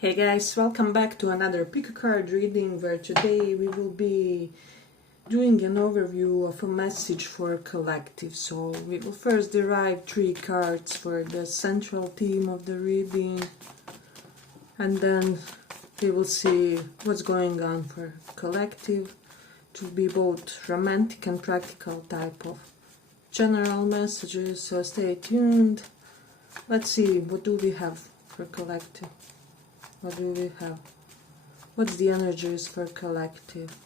Hey guys, welcome back to another pick a card reading where today we will be doing an overview of a message for a collective. So we will first derive 3 cards for the central theme of the reading, and then we will see what's going on for collective. To be both romantic and practical type of general messages, so stay tuned. Let's see, what do we have for collective? What do we have? What's the energies for collective?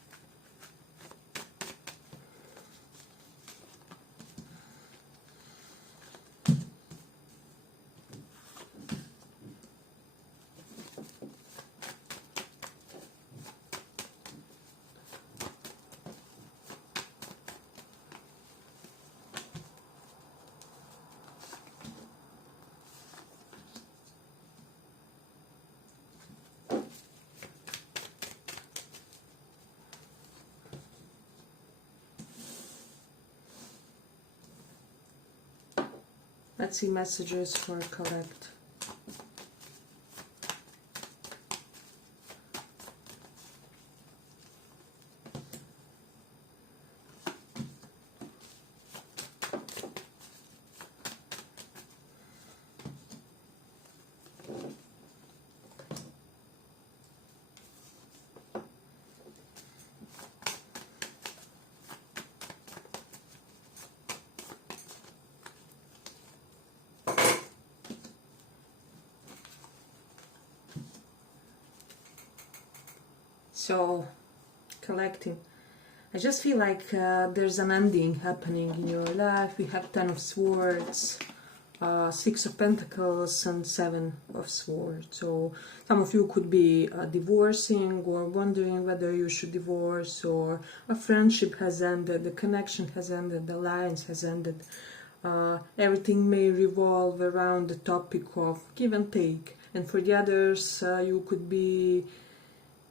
Let's see messages for collect. So, collecting. I just feel like there's an ending happening in your life. We have 10 of Swords, 6 of Pentacles, and 7 of Swords. So, some of you could be divorcing or wondering whether you should divorce, or a friendship has ended, the connection has ended, the alliance has ended. Everything may revolve around the topic of give and take. And for the others, you could be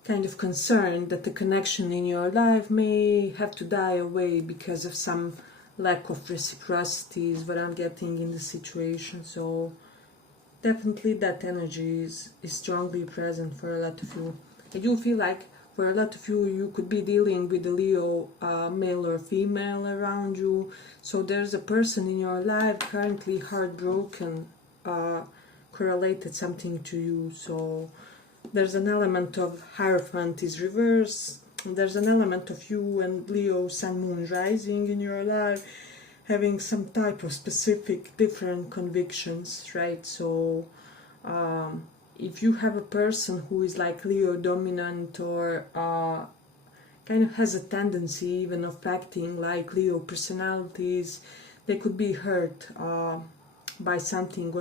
kind of concerned that the connection in your life may have to die away because of some lack of reciprocity is what I'm getting in the situation. So definitely that energy is strongly present for a lot of you. I do feel like for a lot of you, you could be dealing with a Leo, male or female around you. So there's a person in your life currently heartbroken, correlated something to you. So there's an element of Hierophant is reverse. There's an element of you and Leo, Sun, Moon, Rising in your life, having some type of specific different convictions, right? So if you have a person who is like Leo dominant, or kind of has a tendency even of acting like Leo personalities, they could be hurt by something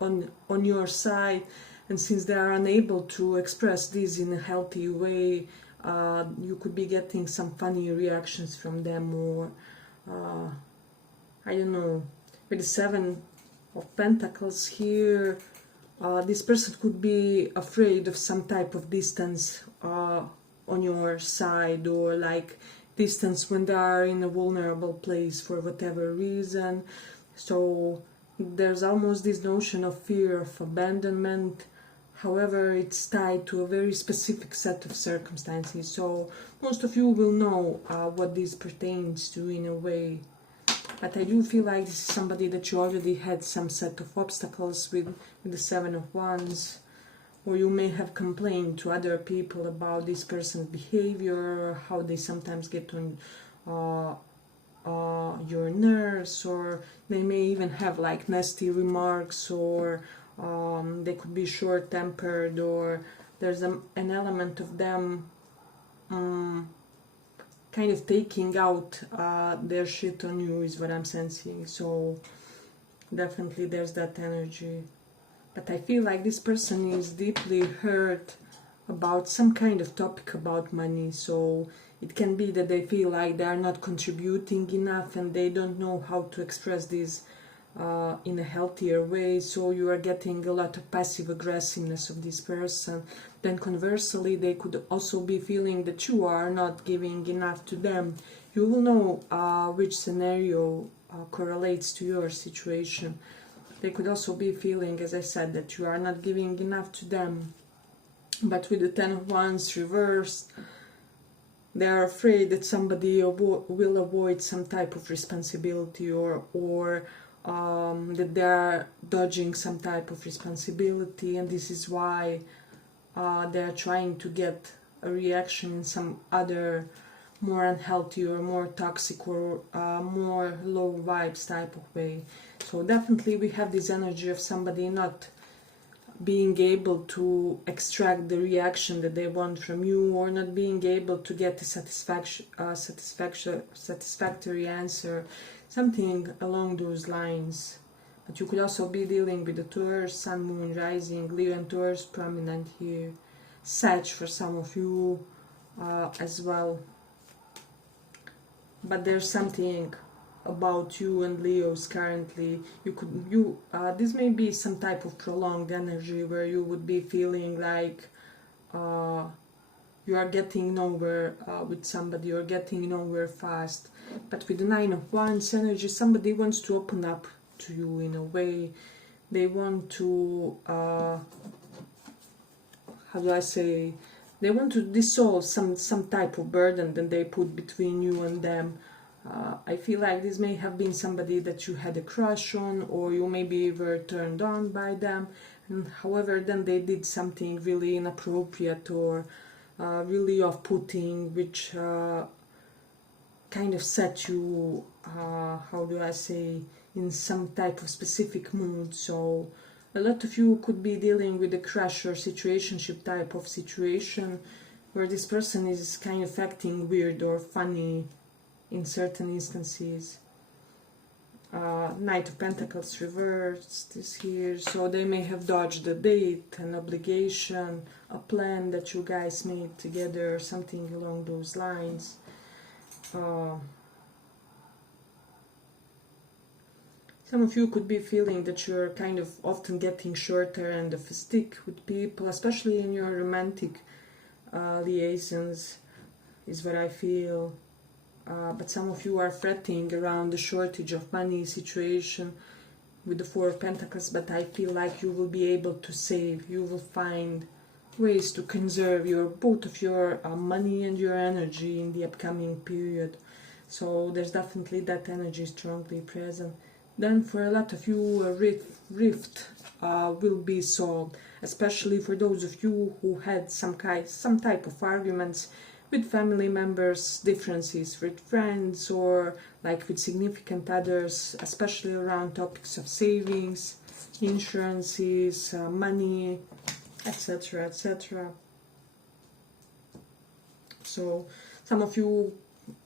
on your side. And since they are unable to express this in a healthy way, you could be getting some funny reactions from them, or I don't know. With the 7 of Pentacles here, this person could be afraid of some type of distance on your side, or like distance when they are in a vulnerable place for whatever reason. So there's almost this notion of fear of abandonment. However, it's tied to a very specific set of circumstances. So most of you will know what this pertains to in a way. But I do feel like this is somebody that you already had some set of obstacles with the 7 of Wands. Or you may have complained to other people about this person's behavior, how they sometimes get on your nerves, or they may even have like nasty remarks, or they could be short-tempered, or there's an element of them kind of taking out their shit on you is what I'm sensing. So definitely there's that energy. But I feel like this person is deeply hurt about some kind of topic about money. So it can be that they feel like they are not contributing enough and they don't know how to express this in a healthier way. So you are getting a lot of passive aggressiveness of this person. Then conversely, they could also be feeling that you are not giving enough to them. You will know which scenario correlates to your situation. They could also be feeling, as I said, that you are not giving enough to them. But with the Ten of Wands reversed, they are afraid that somebody will avoid some type of responsibility, or that they are dodging some type of responsibility, and this is why they are trying to get a reaction in some other more unhealthy or more toxic or more low vibes type of way. So definitely we have this energy of somebody not being able to extract the reaction that they want from you, or not being able to get a satisfactory answer, something along those lines. But you could also be dealing with the Taurus, Sun, Moon, Rising, Leo and Taurus prominent here, Sag for some of you as well. But there's something about you and Leos currently. This may be some type of prolonged energy where you would be feeling like you are getting nowhere with somebody, or getting nowhere fast. But with the Nine of Wands energy, somebody wants to open up to you in a way. They want to how do I say, they want to dissolve some type of burden that they put between you and them. I feel like this may have been somebody that you had a crush on, or you maybe were turned on by them, and however then they did something really inappropriate or really off-putting, which kind of set you, how do I say, in some type of specific mood. So a lot of you could be dealing with a crush or situationship type of situation where this person is kind of acting weird or funny in certain instances. Knight of Pentacles reversed is here, so they may have dodged a date, an obligation, a plan that you guys made together, something along those lines. Some of you could be feeling that you're kind of often getting shorter end of a stick with people, especially in your romantic liaisons, is what I feel. But some of you are fretting around the shortage of money situation with the Four of Pentacles, but I feel like you will be able to save. You will find ways to conserve both of your money and your energy in the upcoming period. So there's definitely that energy strongly present. Then for a lot of you, a rift will be solved, especially for those of you who had some type of arguments with family members, differences with friends, or like with significant others, especially around topics of savings, insurances, money, etc., etc. So some of you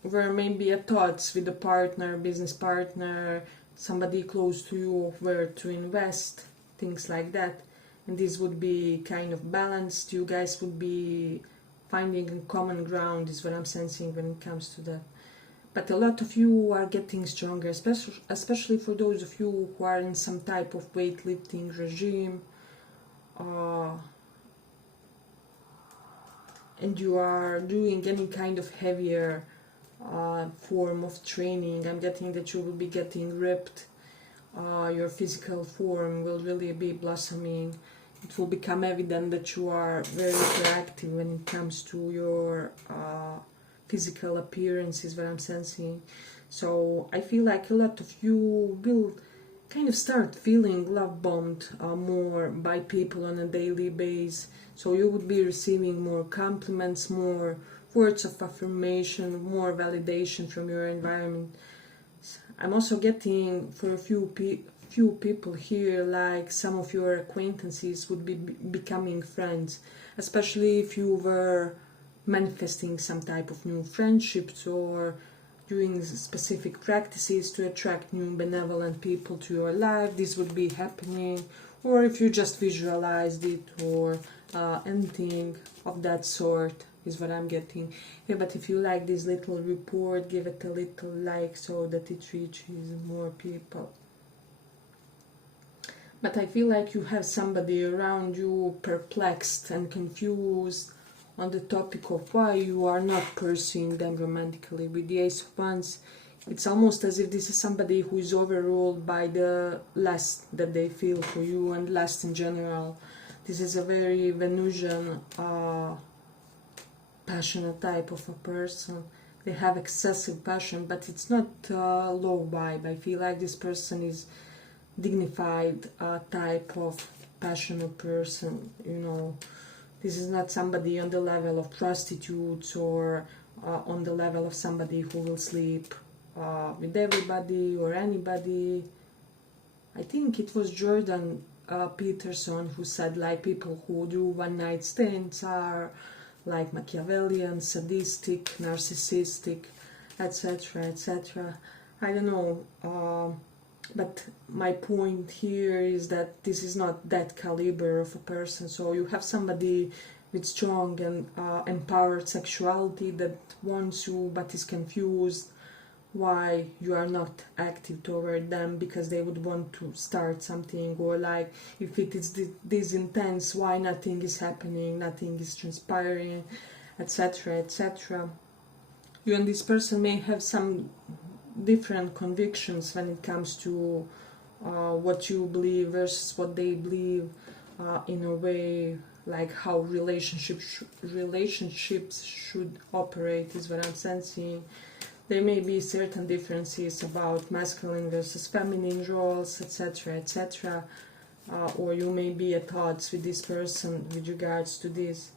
were maybe at odds with a partner, business partner, somebody close to you, of where to invest, things like that. And this would be kind of balanced. You guys would be finding a common ground, is what I'm sensing when it comes to that. But a lot of you are getting stronger, especially for those of you who are in some type of weightlifting regime, and you are doing any kind of heavier form of training. I'm getting that you will be getting ripped. Your physical form will really be blossoming. It will become evident that you are very proactive when it comes to your physical appearance, is what I'm sensing. So I feel like a lot of you will kind of start feeling love bombed more by people on a daily basis. So you would be receiving more compliments, more words of affirmation, more validation from your environment. I'm also getting for a few people here, like some of your acquaintances would be becoming friends, especially if you were manifesting some type of new friendships or doing specific practices to attract new benevolent people to your life. This would be happening, or if you just visualized it, or anything of that sort, is what I'm getting. Yeah, but if you like this little report, give it a little like so that it reaches more people. But I feel like you have somebody around you perplexed and confused on the topic of why you are not pursuing them romantically. With the Ace of Wands, it's almost as if this is somebody who is overruled by the lust that they feel for you and lust in general. This is a very Venusian, passionate type of a person. They have excessive passion, but it's not low vibe. I feel like this person is dignified type of passionate person. This is not somebody on the level of prostitutes or on the level of somebody who will sleep with everybody or anybody. I think it was Jordan Peterson who said like people who do one night stands are like Machiavellian, sadistic, narcissistic, etc., etc. I don't know, but my point here is that this is not that caliber of a person. So you have somebody with strong and empowered sexuality that wants you but is confused why you are not active toward them, because they would want to start something, or like if it is this intense, why nothing is happening, nothing is transpiring, etc., etc. You and this person may have some different convictions when it comes to what you believe versus what they believe, in a way, like how relationships should operate is what I'm sensing. There may be certain differences about masculine versus feminine roles, etc., etc. Or you may be at odds with this person with regards to this.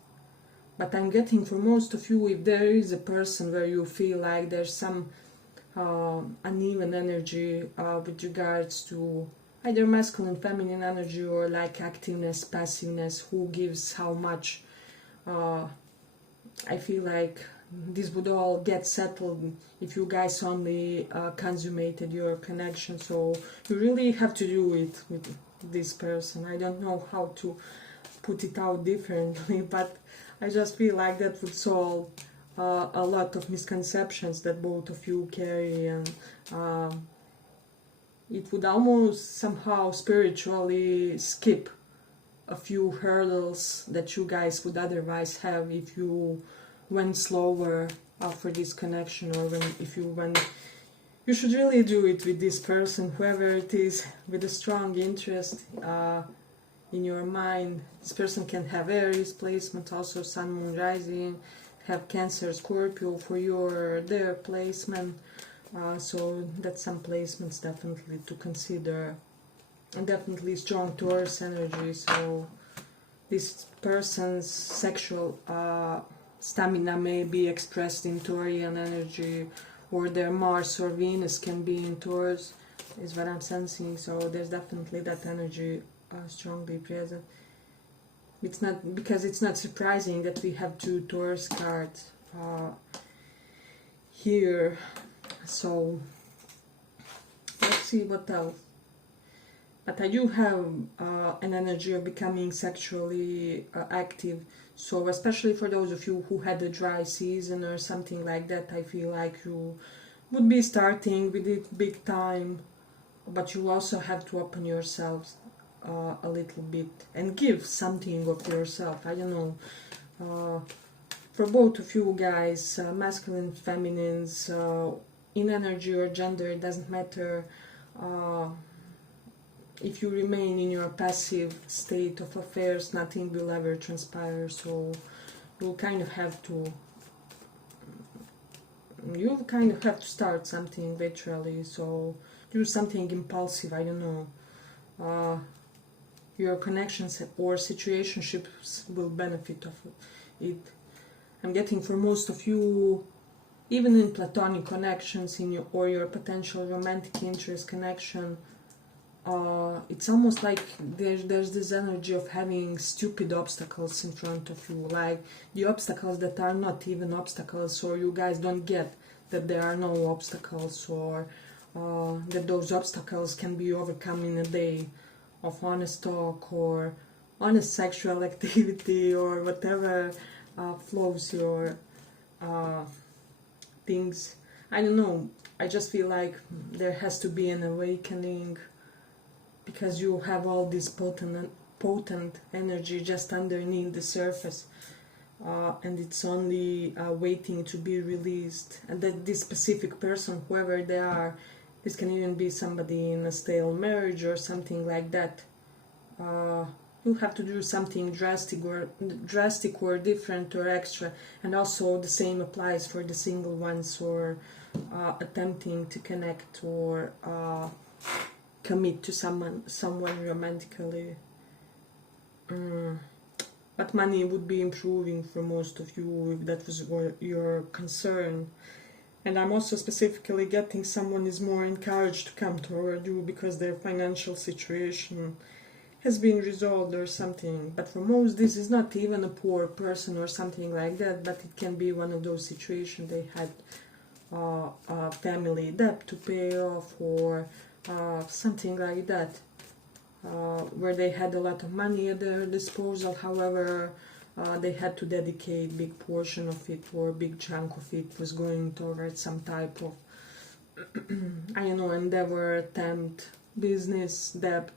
But I'm getting for most of you, if there is a person where you feel like there's some uneven energy with regards to either masculine, feminine energy, or like activeness, passiveness, who gives how much, I feel like this would all get settled if you guys only consummated your connection. So you really have to do it with this person. I don't know how to put it out differently, but I just feel like that would solve a lot of misconceptions that both of you carry, and it would almost somehow spiritually skip a few hurdles that you guys would otherwise have if you went slower for this connection, or if you went. You should really do it with this person, whoever it is, with a strong interest in your mind. This person can have Aries placement, also Sun, Moon, Rising, have Cancer, Scorpio for their placement. So that's some placements definitely to consider, and definitely strong Taurus energy. So this person's sexual stamina may be expressed in Taurian energy, or their Mars or Venus can be in Taurus, is what I'm sensing. So there's definitely that energy strongly present. It's not surprising that we have two Taurus cards here. So let's see what else. But I do have an energy of becoming sexually active. So especially for those of you who had a dry season or something like that, I feel like you would be starting with it big time. But you also have to open yourselves a little bit and give something of yourself. I don't know. For both of you guys, masculine, feminines, in energy or gender, it doesn't matter. If you remain in your passive state of affairs, nothing will ever transpire. So you'll kind of have to start something literally. So do something impulsive. I don't know. Your connections or situationships will benefit of it. I'm getting for most of you, even in platonic connections, or your potential romantic interest connection, it's almost like there's this energy of having stupid obstacles in front of you, like the obstacles that are not even obstacles, or you guys don't get that there are no obstacles, or that those obstacles can be overcome in a day of honest talk or honest sexual activity, or whatever flows your things. I don't know, I just feel like there has to be an awakening, because you have all this potent energy just underneath the surface, and it's only waiting to be released. And that this specific person, whoever they are, this can even be somebody in a stale marriage or something like that, you have to do something drastic or different or extra. And also the same applies for the single ones, or attempting to connect or commit to someone romantically. But money would be improving for most of you if that was your concern. And I'm also specifically getting someone is more encouraged to come toward you because their financial situation has been resolved or something. But for most, this is not even a poor person or something like that, but it can be one of those situations they had a family debt to pay off, or something like that, where they had a lot of money at their disposal. However, they had to dedicate big portion of it, or big chunk of it was going towards some type of I don't know, endeavor, attempt, business, debt,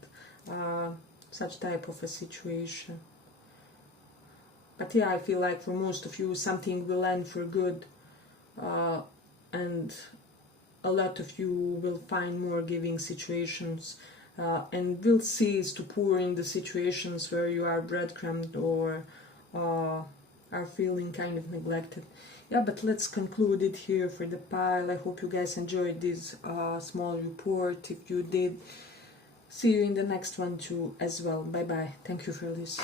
such type of a situation. But yeah, I feel like for most of you something will end for good, and a lot of you will find more giving situations, and will cease to pour in the situations where you are breadcrumbed or are feeling kind of neglected. Yeah, but let's conclude it here for the pile. I hope you guys enjoyed this small report. If you did, see you in the next one too as well. Bye bye. Thank you for this.